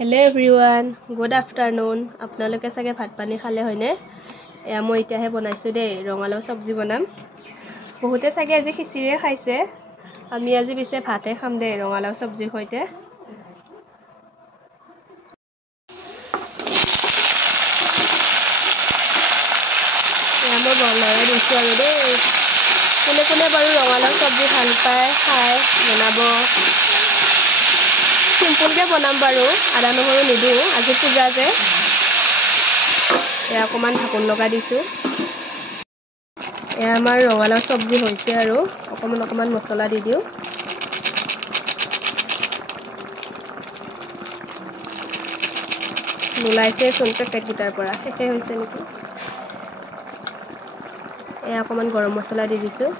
Hello everyone, good afternoon. আপোনালোকে চাগে ভাত পানী খালে হয়নে? মই এতিয়াহে বনাইছো দেই, ৰঙালাও সবজি বনাম। বহুতে চাগে আজি খিচিৰিয়ে খাইছে। আমি আজি পিছে ভাতে খাম দেই ৰঙালাও সবজিৰ সৈতে। মই বনাই দিছো আৰু দেই। কোনে কোনে বাৰু ৰঙালাও সবজি ভাল পায় খাই বনাব। সিম্পলকে বনাম বাৰু, আদা নহৰু নিদিওঁ, আজি পূজা যে। অকণমান ঢাকোন লগাই দিছো। আমাৰ ৰঙালাও সবজি হৈছে আৰু অকণমান মছলা দি দিওঁ। নোলাইছে চোন পেকেটকেইটাৰ পৰা, শেষে হৈছে নেকি। অকণমান গৰম মছলা দি দিছো।